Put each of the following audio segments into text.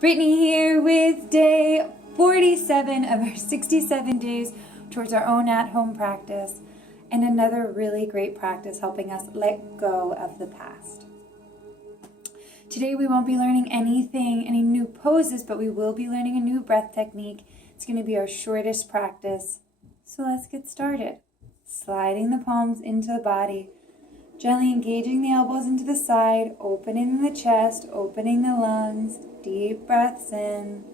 Brittany here with day 47 of our 67 days towards our own at-home practice, and another really great practice helping us let go of the past. Today we won't be learning any new poses, but we will be learning a new breath technique. It's going to be our shortest practice. So let's get started. Sliding the palms into the body, gently engaging the elbows into the side, opening the chest, opening the lungs. Deep breaths in.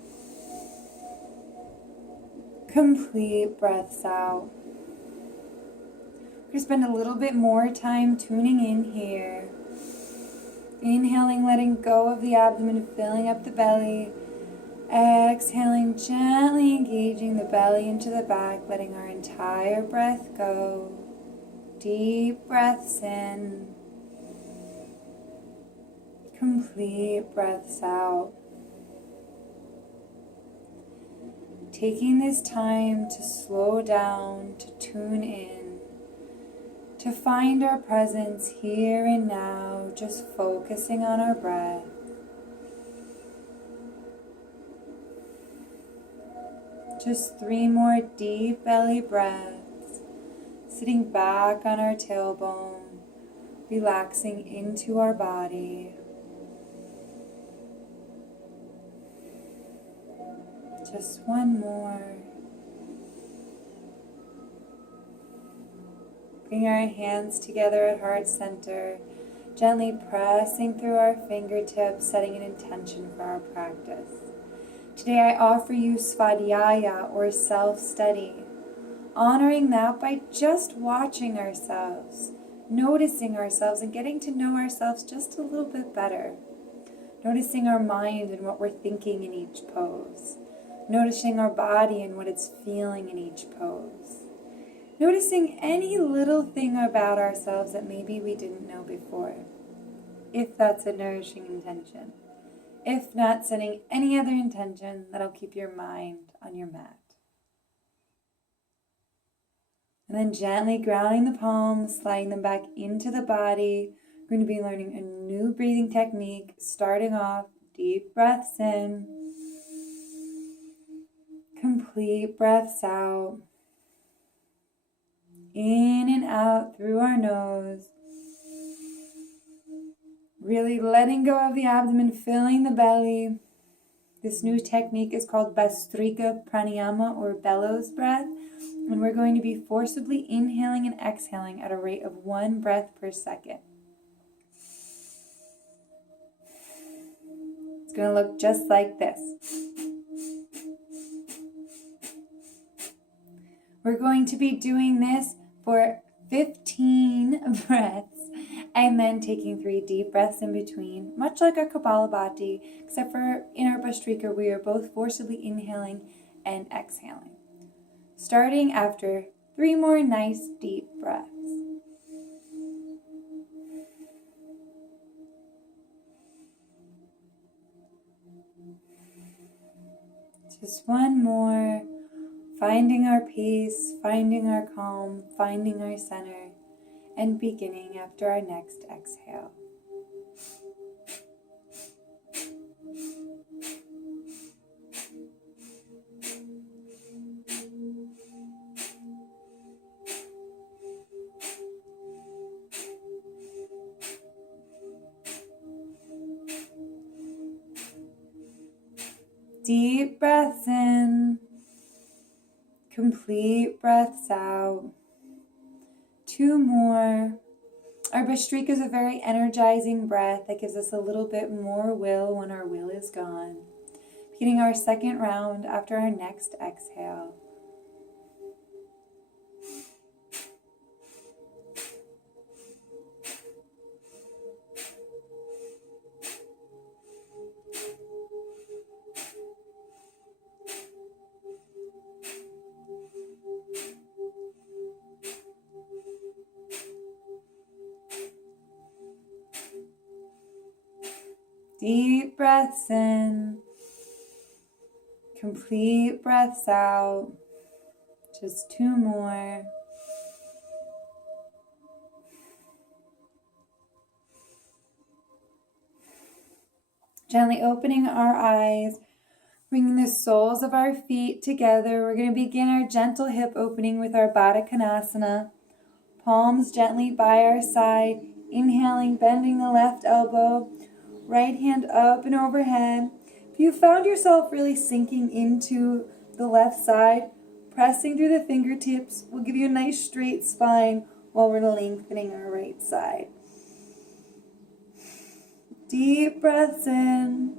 Complete breaths out. We're going to spend a little bit more time tuning in here. Inhaling, letting go of the abdomen, filling up the belly. Exhaling, gently engaging the belly into the back, letting our entire breath go. Deep breaths in. Complete breaths out. Taking this time to slow down, to tune in, to find our presence here and now, just focusing on our breath. Just 3 more deep belly breaths, sitting back on our tailbone, relaxing into our body. Just 1 more. Bring our hands together at heart center, gently pressing through our fingertips, setting an intention for our practice. Today I offer you svadhyaya, or self-study, honoring that by just watching ourselves, noticing ourselves, and getting to know ourselves just a little bit better. Noticing our mind and what we're thinking in each pose. Noticing our body and what it's feeling in each pose. Noticing any little thing about ourselves that maybe we didn't know before, if that's a nourishing intention. If not, setting any other intention that'll keep your mind on your mat. And then gently grounding the palms, sliding them back into the body. We're going to be learning a new breathing technique, starting off deep breaths in. Complete breaths out. In and out through our nose. Really letting go of the abdomen, filling the belly. This new technique is called Bhastrika, Pranayama, or bellows breath. And we're going to be forcibly inhaling and exhaling at a rate of 1 breath per second. It's going to look just like this. We're going to be doing this for 15 breaths and then taking 3 deep breaths in between, much like our Kapalabhati, except for in our Bhastrika we are both forcibly inhaling and exhaling. Starting after 3 more nice deep breaths. Just 1 more. Finding our peace, finding our calm, finding our center, and beginning after our next exhale. Deep breaths in. Complete breaths out. 2 more. Our Bhastrika is a very energizing breath that gives us a little bit more will when our will is gone. Beginning our 2nd round after our next exhale. Deep breaths in. Complete breaths out. Just 2 more. Gently opening our eyes, bringing the soles of our feet together. We're going to begin our gentle hip opening with our Baddha Konasana. Palms gently by our side. Inhaling, bending the left elbow. Right hand up and overhead. If you found yourself really sinking into the left side, pressing through the fingertips will give you a nice straight spine while we're lengthening our right side. Deep breaths in.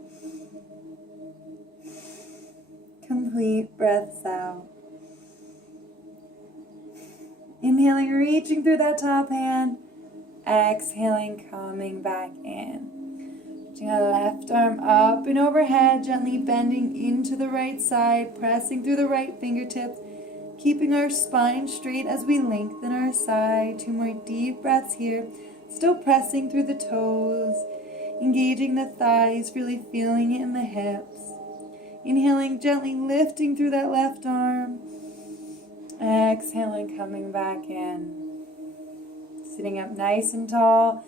Complete breaths out. Inhaling, reaching through that top hand. Exhaling, coming back in. Reaching our left arm up and overhead, gently bending into the right side, pressing through the right fingertips, keeping our spine straight as we lengthen our side. 2 more deep breaths here. Still pressing through the toes, engaging the thighs, really feeling it in the hips. Inhaling, gently lifting through that left arm. Exhaling, coming back in. Sitting up nice and tall.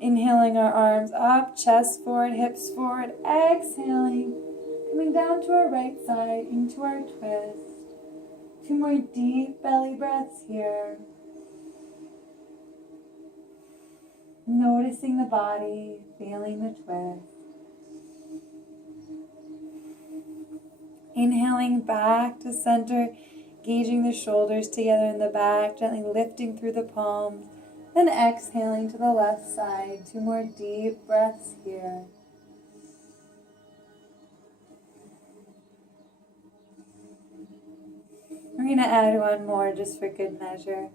Inhaling our arms up, chest forward, hips forward. Exhaling, coming down to our right side, into our twist. 2 more deep belly breaths here. Noticing the body, feeling the twist. Inhaling back to center, gauging the shoulders together in the back, gently lifting through the palms. Then exhaling to the left side. 2 more deep breaths here. We're going to add 1 more just for good measure.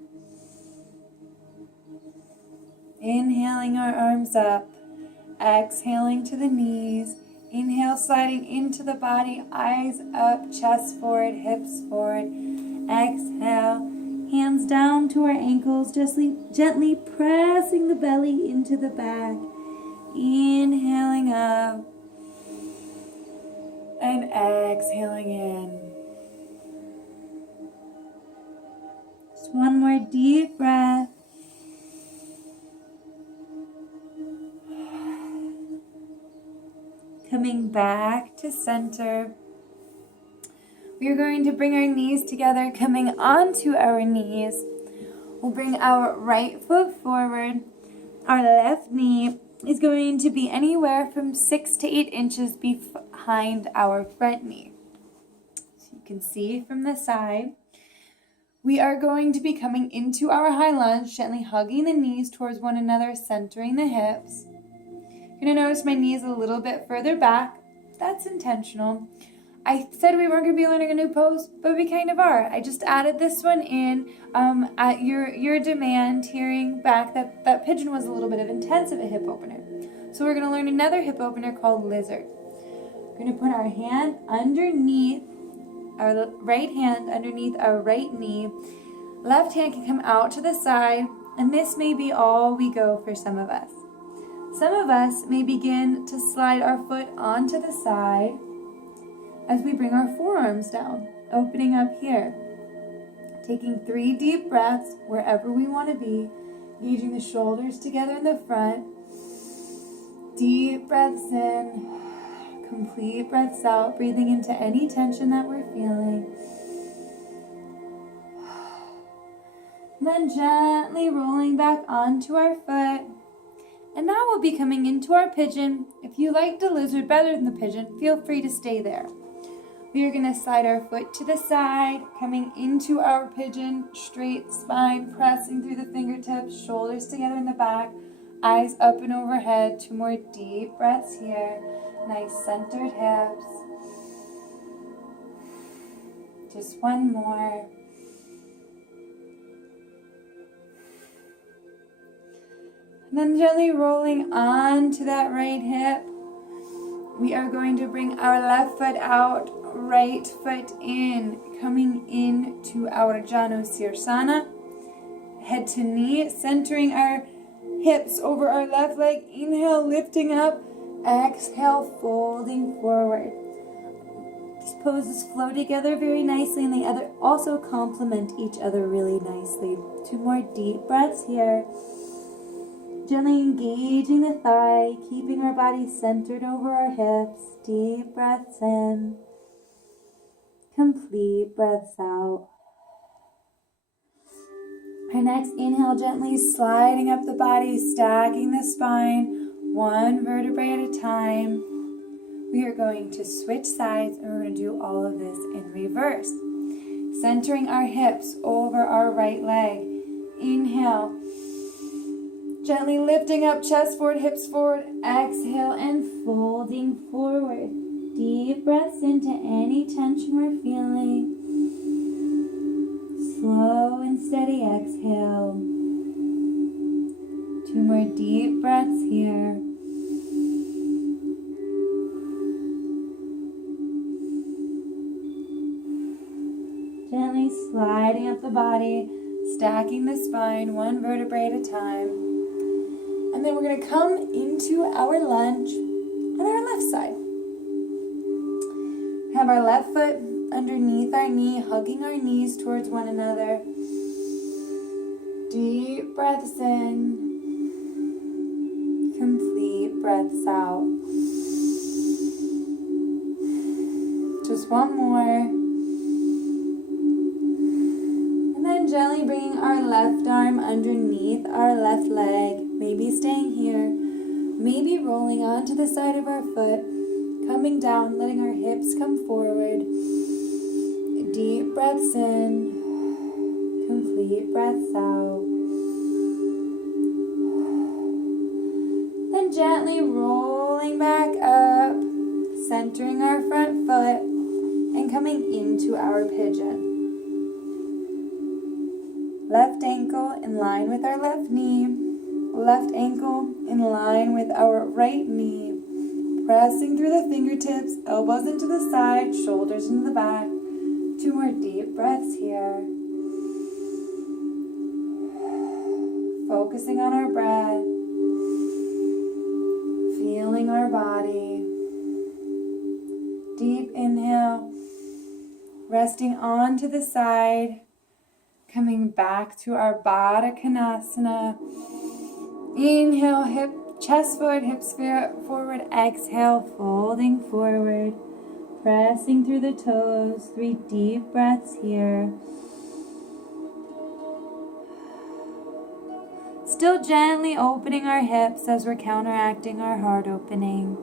Inhaling our arms up. Exhaling to the knees. Inhale, sliding into the body, eyes up, chest forward, hips forward. Exhale, hands down to our ankles, gently pressing the belly into the back. Inhaling up and exhaling in. Just 1 more deep breath. Coming back to center. We are going to bring our knees together, coming onto our knees. We'll bring our right foot forward. Our left knee is going to be anywhere from 6 to 8 inches behind our front knee. So you can see from the side. We are going to be coming into our high lunge, gently hugging the knees towards one another, centering the hips. You're going to notice my knees a little bit further back. That's intentional. I said we weren't going to be learning a new pose, but we kind of are. I just added this one in at your demand, hearing back that pigeon was a little bit of intensive a hip opener. So we're going to learn another hip opener called lizard. We're going to put our hand underneath, our right hand underneath our right knee. Left hand can come out to the side, and this may be all we go for some of us. Some of us may begin to slide our foot onto the side as we bring our forearms down, opening up here. Taking 3 deep breaths wherever we want to be, gauging the shoulders together in the front. Deep breaths in, complete breaths out, breathing into any tension that we're feeling. And then gently rolling back onto our foot. And now we'll be coming into our pigeon. If you like the lizard better than the pigeon, feel free to stay there. We are going to slide our foot to the side, coming into our pigeon, straight spine, pressing through the fingertips, shoulders together in the back, eyes up and overhead. 2 more deep breaths here. Nice centered hips. Just 1 more. And then gently rolling onto that right hip. We are going to bring our left foot out, right foot in, coming into our Janu Sirsana. Head to knee, centering our hips over our left leg. Inhale, lifting up. Exhale, folding forward. These poses flow together very nicely, and they also complement each other really nicely. 2 more deep breaths here. Gently engaging the thigh, keeping our body centered over our hips. Deep breaths in. Complete breaths out. Our next inhale, gently sliding up the body, stacking the spine, one vertebrae at a time. We are going to switch sides and we're going to do all of this in reverse. Centering our hips over our right leg. Inhale. Gently lifting up, chest forward, hips forward. Exhale and folding forward. Deep breaths into any tension we're feeling. Slow and steady exhale. 2 more deep breaths here. Gently sliding up the body, stacking the spine, one vertebrae at a time. And then we're going to come into our lunge on our left side. Have our left foot underneath our knee, hugging our knees towards one another. Deep breaths in. Complete breaths out. Just one more. And then gently bringing our left arm underneath our left leg. Maybe staying here. Maybe rolling onto the side of our foot. Coming down, letting our hips come forward. Deep breaths in. Complete breaths out. Then gently rolling back up, centering our front foot, and coming into our pigeon. Left ankle in line with our left knee. Left ankle in line with our right knee. Pressing through the fingertips, elbows into the side, shoulders into the back. 2 more deep breaths here. Focusing on our breath. Feeling our body. Deep inhale. Resting onto the side. Coming back to our Baddha Konasana. Inhale, chest forward, hips forward. Exhale, folding forward. Pressing through the toes. 3 deep breaths here. Still gently opening our hips as we're counteracting our heart opening.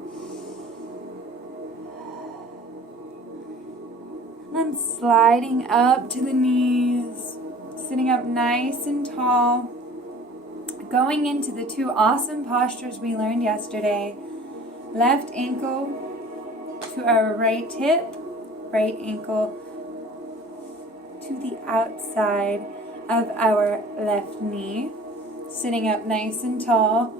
And then sliding up to the knees. Sitting up nice and tall. Going into the 2 awesome postures we learned yesterday. Left ankle to our right hip. Right ankle to the outside of our left knee. Sitting up nice and tall.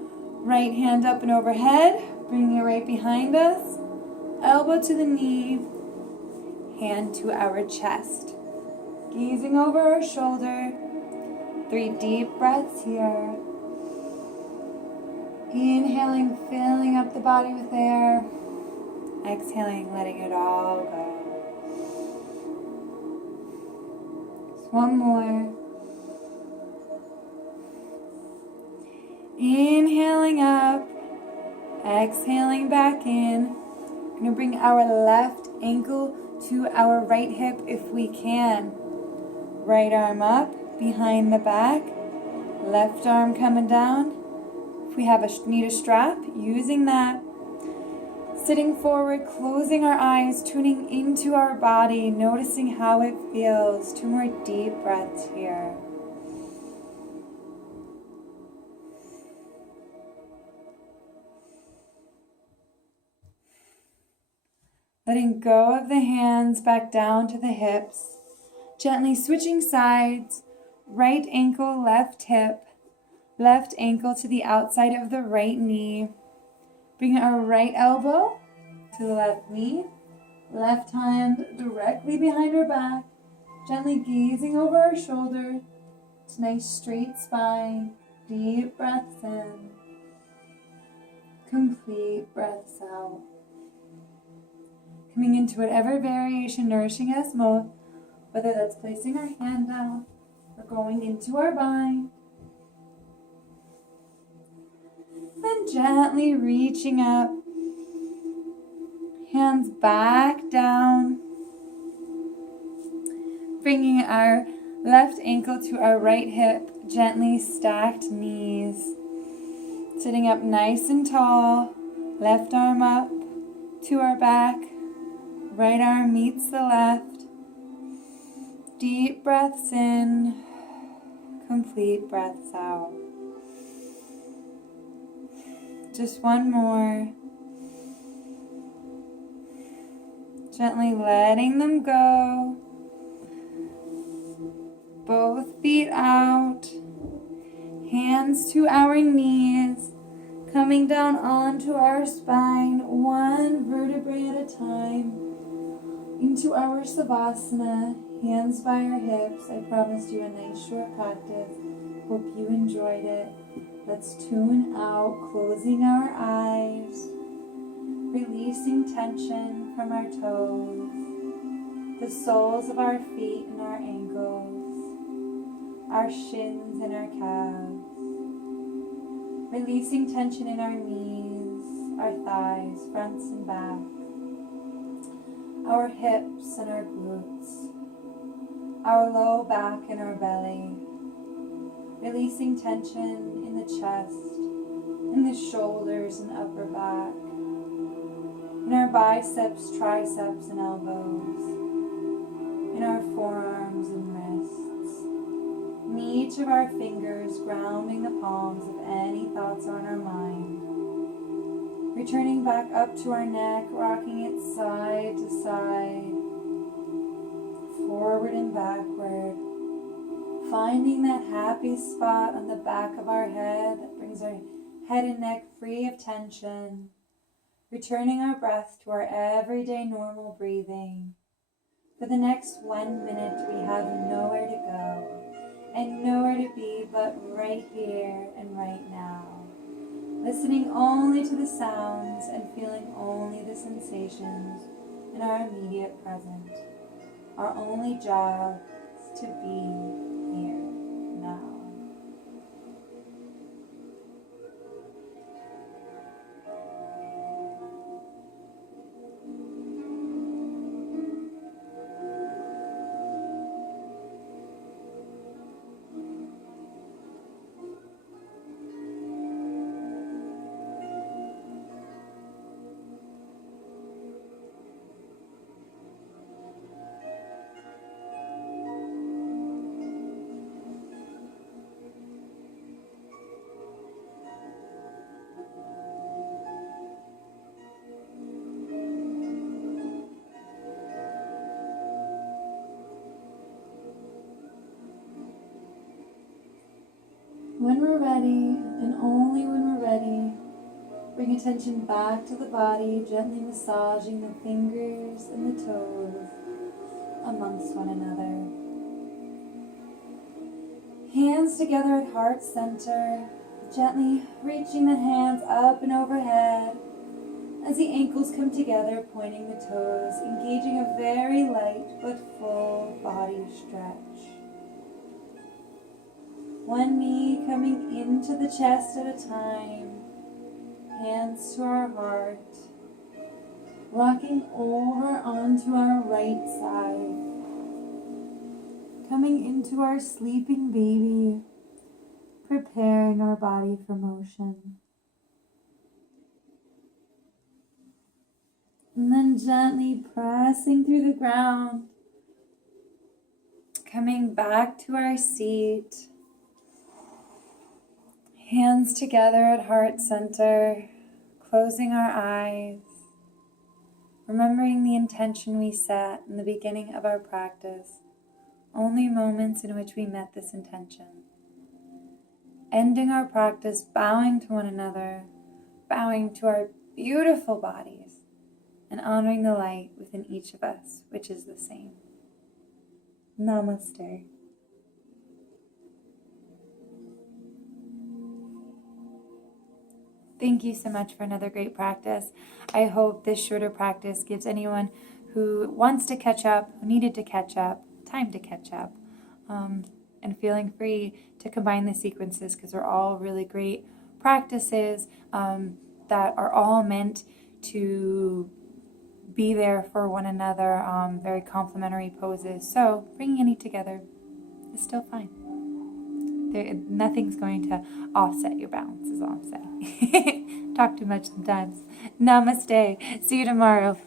Right hand up and overhead. Bringing it right behind us. Elbow to the knee. Hand to our chest. Gazing over our shoulder. 3 deep breaths here. Inhaling, filling up the body with air. Exhaling, letting it all go. Just one more. Inhaling up. Exhaling back in. We're going to bring our left ankle to our right hip if we can. Right arm up, behind the back. Left arm coming down. If we need a strap, using that. Sitting forward, closing our eyes, tuning into our body, noticing how it feels. 2 more deep breaths here. Letting go of the hands back down to the hips. Gently switching sides. Right ankle, left hip. Left ankle to the outside of the right knee. Bring our right elbow to the left knee. Left hand directly behind our back. Gently gazing over our shoulder. It's nice straight spine. Deep breaths in. Complete breaths out. Coming into whatever variation nourishing us most, whether that's placing our hand down or going into our bind. gently reaching up, hands back down, bringing our left ankle to our right hip, gently stacked knees, sitting up nice and tall, left arm up to our back, right arm meets the left. Deep breaths in, complete breaths out. Just one more. Gently letting them go. Both feet out. Hands to our knees. Coming down onto our spine, one vertebrae at a time. Into our Savasana. Hands by our hips. I promised you a nice short practice. Hope you enjoyed it. Let's tune out, closing our eyes, releasing tension from our toes, the soles of our feet and our ankles, our shins and our calves, releasing tension in our knees, our thighs, fronts and backs, our hips and our glutes, our low back and our belly, releasing tension in the chest, in the shoulders and upper back, in our biceps, triceps and elbows, in our forearms and wrists, in each of our fingers grounding the palms of any thoughts on our mind, returning back up to our neck, rocking it side to side, forward and backward, finding that happy spot on the back of our head that brings our head and neck free of tension, returning our breath to our everyday normal breathing. For the next 1 minute, we have nowhere to go and nowhere to be but right here and right now, listening only to the sounds and feeling only the sensations in our immediate present. Our only job is to be here now. When we're ready, and only when we're ready, bring attention back to the body, gently massaging the fingers and the toes amongst one another. Hands together at heart center, gently reaching the hands up and overhead as the ankles come together, pointing the toes, engaging a very light but full body stretch. One knee coming into the chest at a time, hands to our heart, rocking over onto our right side, coming into our sleeping baby, preparing our body for motion. And then gently pressing through the ground, coming back to our seat. Hands together at heart center, closing our eyes, remembering the intention we set in the beginning of our practice, only moments in which we met this intention. Ending our practice, bowing to one another, bowing to our beautiful bodies, and honoring the light within each of us, which is the same. Namaste. Thank you so much for another great practice. I hope this shorter practice gives anyone who wants to catch up, who needed to catch up, time to catch up, and feeling free to combine the sequences because they're all really great practices that are all meant to be there for one another, very complementary poses. So bringing any together is still fine. Nothing's going to offset your balance, is all I'm saying. Talk too much sometimes. Namaste. See you tomorrow.